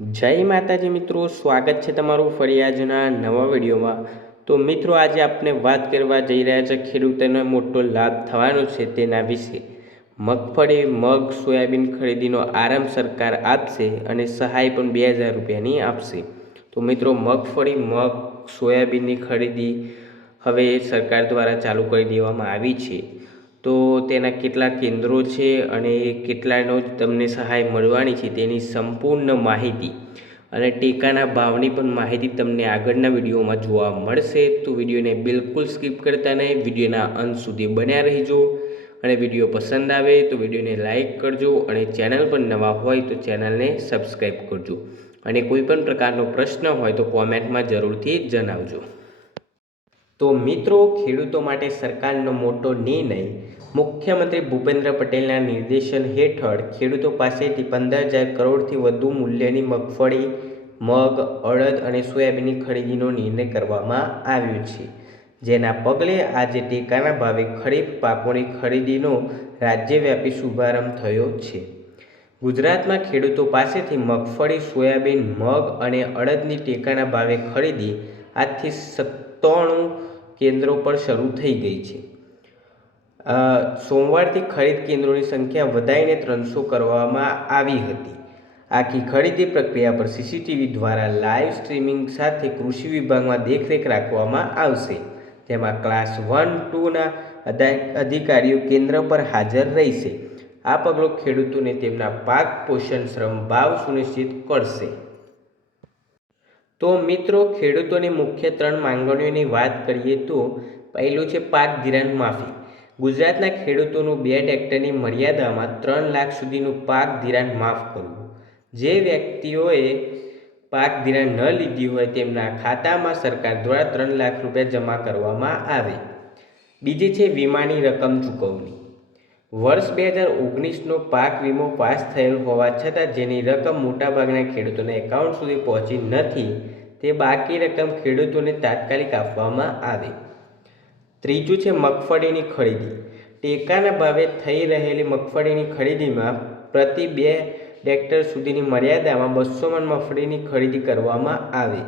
જય માતાજી મિત્રો, સ્વાગત છે તમારું ફરી આજના નવા વિડીયોમાં। તો મિત્રો, આજે આપણે વાત કરવા જઈ રહ્યા છે ખેડૂતોને મોટો લાભ થવાનો છે તેના વિશે। મગફળી, મગ, સોયાબીન ખરીદીનો આરામ સરકાર આપશે અને સહાય પણ 2000 રૂપિયાની આપશે। તો મિત્રો, મગફળી, મગ, સોયાબીનની ખરીદી હવે સરકાર દ્વારા ચાલુ કરી દેવામાં આવી છે। તો તેના કેટલા કેન્દ્રો છે અને કેટલાનો તમને સહાય મળવાની છે તેની સંપૂર્ણ માહિતી અને ટેકાના ભાવની પણ માહિતી તમને આગળના વિડીયોમાં જોવા મળશે। તો વિડીયોને બિલકુલ સ્કીપ કરતા નહીં, વિડીયોના અંત સુધી બન્યા રહેજો અને વિડીયો પસંદ આવે તો વિડીયોને લાઇક કરજો અને ચેનલ પર નવા હોય તો ચેનલને સબસ્ક્રાઈબ કરજો અને કોઈ પણ પ્રકારનો પ્રશ્ન હોય તો કોમેન્ટમાં જરૂરથી જણાવજો। તો મિત્રો, ખેડૂતો માટે સરકારનો મોટો નિર્ણય। મુખ્યમંત્રી ભૂપેન્દ્ર પટેલના નિર્દેશન હેઠળ ખેડૂતો પાસેથી 15,000 કરોડથી વધુ મૂલ્યની મગફળી, મગ, અડદ અને સોયાબીનની ખરીદીનો નિર્ણય કરવામાં આવ્યો છે, જેના પગલે આજે ટેકાના ભાવે ખરીફ પાકોની ખરીદીનો રાજ્યવ્યાપી શુભારંભ થયો છે। ગુજરાતમાં ખેડૂતો પાસેથી મગફળી, સોયાબીન, મગ અને અડદની ટેકાના ભાવે ખરીદી આજથી 97 કેન્દ્રો પર શરૂ થઈ ગઈ છે। સોમવારથી ખરીદ કેન્દ્રોની સંખ્યા વધારીને 300 કરવામાં આવી હતી। આખી ખરીદી પ્રક્રિયા પર સીસીટીવી દ્વારા લાઈવ સ્ટ્રીમિંગ સાથે કૃષિ વિભાગમાં દેખરેખ રાખવામાં આવશે, જેમાં ક્લાસ 1-2ના અધિકારીઓ કેન્દ્ર પર હાજર રહેશે। આ પગલું ખેડૂતોને તેમના પાક પોષણ શ્રમ ભાવ સુનિશ્ચિત કરશે। તો મિત્રો, ખેડૂતોની મુખ્ય 3 માંગણીઓની વાત કરીએ તો પહેલું છે પાક ધિરાણ માફી। ગુજરાતના ખેડૂતોનું 2 હેક્ટરની મર્યાદામાં 3 લાખ સુધીનું પાક ધિરાણ માફ કરવું। જે વ્યક્તિઓએ પાક ધિરાણ ન લીધી હોય તેમના ખાતામાં સરકાર દ્વારા 3 લાખ રૂપિયા જમા કરવામાં આવે। બીજી છે વીમાની રકમ ચૂકવણી। વર્ષ 2019નો પાક વીમો પાસ થયેલ હોવા છતાં જેની રકમ મોટાભાગના ખેડૂતોના એકાઉન્ટ સુધી પહોંચી નથી, તે બાકી રકમ ખેડૂતોને તાત્કાલિક આપવામાં આવે। ત્રીજું છે મગફળીની ખરીદી। ટેકાના ભાવે થઈ રહેલી મગફળીની ખરીદીમાં પ્રતિ 2 હેક્ટર સુધીની મર્યાદામાં 200 મણ મગફળીની ખરીદી કરવામાં આવે।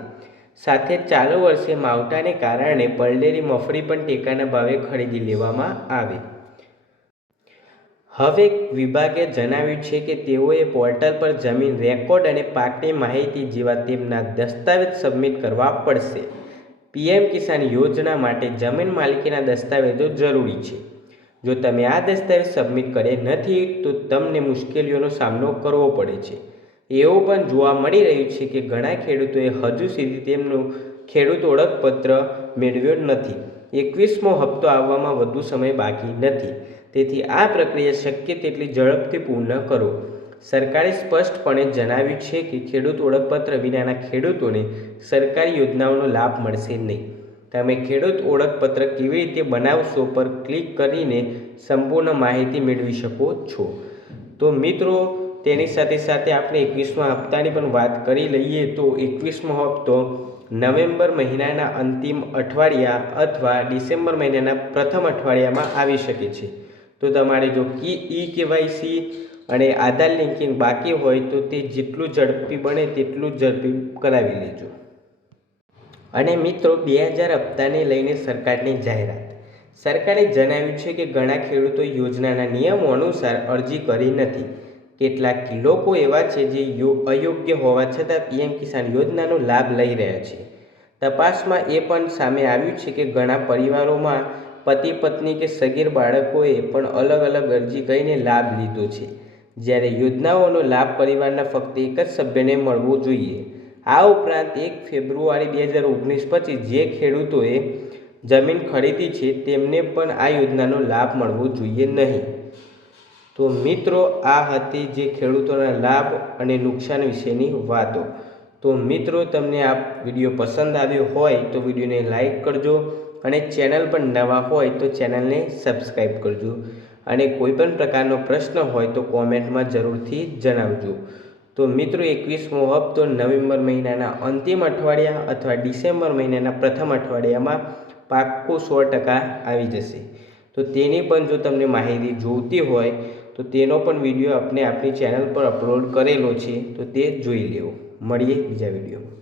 સાથે ચાલુ વર્ષે માવઠાને કારણે પલળેલી મગફળી પણ ટેકાના ભાવે ખરીદી લેવામાં આવે। હવે વિભાગે જણાવ્યું છે કે તેઓએ પોર્ટલ પર જમીન રેકોર્ડ અને પાકની માહિતી જેવા તેમના દસ્તાવેજ સબમિટ કરવા પડશે। પીએમ કિસાન યોજના માટે જમીન માલિકીના દસ્તાવેજો જરૂરી છે। જો તમે આ દસ્તાવેજ સબમિટ કર્યા નથી તો તમને મુશ્કેલીઓનો સામનો કરવો પડે છે। એવું પણ જોવા મળી રહ્યું છે કે ઘણા ખેડૂતોએ હજુ સુધી તેમનું ખેડૂત ઓળખપત્ર મેળવ્યો નથી। 21મો હપ્તો આવવામાં વધુ સમય બાકી નથી, તેથી આ પ્રક્રિયા શક્ય તેટલી ઝડપથી પૂર્ણ કરો। સરકારે સ્પષ્ટપણે જણાવ્યું છે કે ખેડૂત ઓળખપત્ર વિનાના ખેડૂતોને સરકારી યોજનાઓનો લાભ મળશે નહીં। તમે ખેડૂત ઓળખપત્ર કેવી રીતે બનાવશો પર ક્લિક કરીને સંપૂર્ણ માહિતી મેળવી શકો છો। તો મિત્રો, તેની સાથે સાથે આપણે 21મા હપ્તાની પણ વાત કરી લઈએ તો 21મો હપ્તો નવેમ્બર મહિનાના અંતિમ અઠવાડિયા અથવા ડિસેમ્બર મહિનાના પ્રથમ અઠવાડિયામાં આવી શકે છે। તો તમારે જો ઈ-કેવાયસી અને આધાર લિંકિંગ બાકી હોય તો તે જેટલું ઝડપી બને તેટલું ઝડપી કરાવી લેજો। અને મિત્રો, 2000 હપ્તાને લઈને સરકારની જાહેરાત। સરકારે જણાવ્યું છે કે ઘણા ખેડૂતો યોજનાના નિયમો અનુસાર અરજી કરી નથી। કેટલાક લોકો એવા છે જે અયોગ્ય હોવા છતાં પીએમ કિસાન યોજનાનો લાભ લઈ રહ્યા છે। તપાસમાં એ પણ સામે આવ્યું છે કે ઘણા પરિવારોમાં પતિ પત્ની કે સગીર બાળકોએ પણ અલગ અલગ અરજી કરીને લાભ લીધો છે, જ્યારે યોજનાઓનો લાભ પરિવારના ફક્ત એક જ સભ્યને મળવો જોઈએ। આ ઉપરાંત 1 ફેબ્રુઆરી 2019 પછી જે ખેડૂતોએ જમીન ખરીદી છે તેમને પણ આ યોજનાનો લાભ મળવો જોઈએ નહીં। તો મિત્રો, આ હતી જે ખેડૂતોના લાભ અને નુકસાન વિશેની વાતો। તો મિત્રો, તમને આ વિડીયો પસંદ આવ્યો હોય તો વિડીયોને લાઇક કરજો અને ચેનલ પર નવા હોય તો ચેનલને સબસ્ક્રાઈબ કરજો અને કોઈ પણ પ્રકારનો પ્રશ્ન હોય તો કોમેન્ટમાં જરૂરથી જણાવજો। તો મિત્રો, 21મો હપ્તો નવેમ્બર મહિનાના અંતિમ અઠવાડિયા અથવા ડિસેમ્બર મહિનાના પ્રથમ અઠવાડિયામાં પાક્કો 100% આવી જશે। તો તેની પણ જો તમને માહિતી જોઈતી હોય તો તેનો પણ વિડીયો આપણે આપણી ચેનલ પર અપલોડ કરેલો છે, તો તે જોઈ લેવો. મળીએ બીજા વિડીયોમાં.